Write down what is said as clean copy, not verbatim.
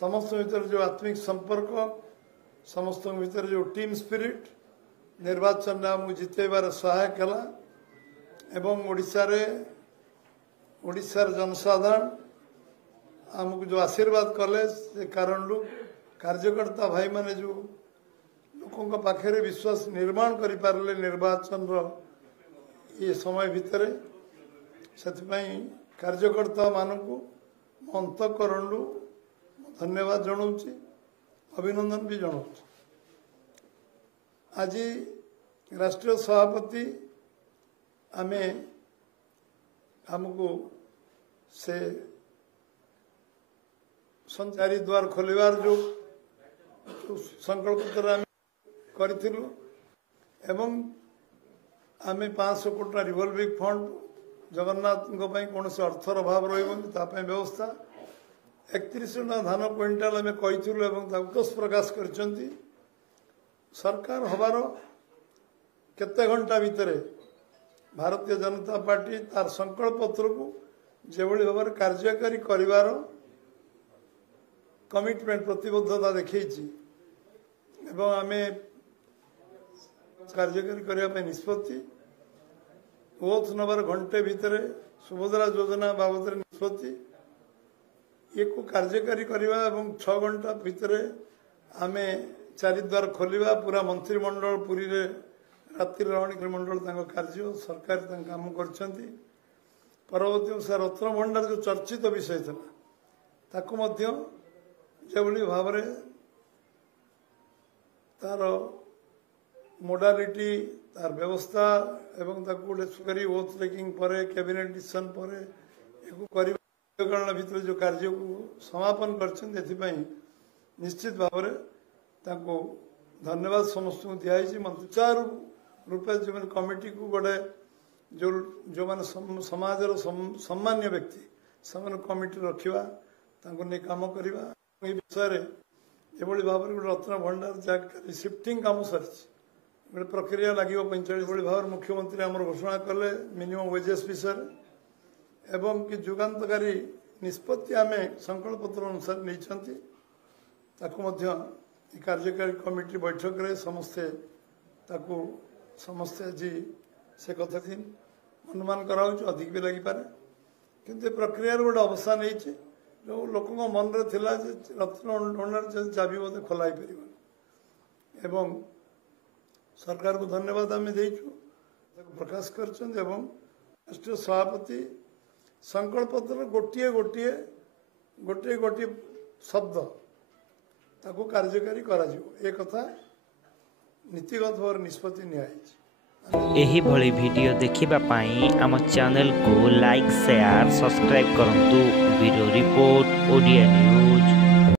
समस्त भीतर जो आत्मिक संपर्क समस्त भीतर जो टीम स्पिरिट निर्वाचन में आमको जितेबार सहायक है एवं ओडिशार जनसाधारण आमको जो आशीर्वाद कले से कारण कार्यकर्ता भाई माने जो लोकों पाखे विश्वास निर्माण कर पारे निर्वाचन ये समय भितर से कार्यकर्ता मानक अंतकरण धन्यवाद जनाऊँगी अभिनंदन भी जनाऊँ। आज राष्ट्रीय सभापति आमे आमको से संचारी द्वार खोलिबार जो संकल्प करूँ एवं आमे 500 कोटी रिवॉल्विंग फंड जगन्नाथ कौन से अर्थर अभाव रही व्यवस्था 31 धान क्विंटाल आम कही प्रकाश कर सरकार हबार केते घंटा भितर भारतीय जनता पार्टी तार संकल्प पत्र को जो भाव में कार्यकारी करिवार कमिटमेंट प्रतिबद्धता देखी आम कार्यकारी करने निष्पत्ति ओथ नबार घंटे भितर सुभद्रा योजना बाबद निष्पत्ति ये को कार्यकारी करवा 6 घंटा भितर आम चारिद्वार खोलिबा पूरा मंत्रिमंडल पुरी रे रात्रि रवणी मंडल कार्य सरकार काम कर परवर्ती रत्न भंडार जो चर्चित विषय था जो भाव में तार मोडालिटी तार व्यवस्था एवं गोटे ओथ टेकिंग पर कैबिनेट डिसीजन पर भीतर जो कार्य को समापन कर निश्चित भाव में धन्यवाद समस्त को दिखाई मंत्री रूपे जो कमिटी को गोटे जो मैंने समाज सम्मान्य व्यक्ति से कमिटी रखा नहीं काम करवा विषय ये भाव में गोटे रत्न भंडार जगह शिफ्टिंग कम सरी गोटे प्रक्रिया लगे 45 भाव मुख्यमंत्री आम घोषणा कले मिनिमम वेजेस विषय एवं कि जुगान्तकारी निष्पत्ति आम संकल्प पत्र अनुसार नहीं कार्यकारी कमिटी बैठक में समस्ते आज से कथा अनुमान कराऊँ अधिक भी लगिपारे किंतु प्रक्रिया गोटे अवसान हो जो लोक मन में थिला रत्न भंडार चाबी बोधे खोल एवं सरकार को धन्यवाद आम देचु प्रकाश कर राष्ट्रीय सभापति संकल्प पत्र गोटे गोटे गोटे गोटे शब्द ताको कार्यकारी करा ए कथा नीतिगत भाव निष्पत्ति नियाई। एही भली वीडियो देखिबा पाई आम चैनल को लाइक शेयर सब्सक्राइब करंतु। Bureau report Odia news.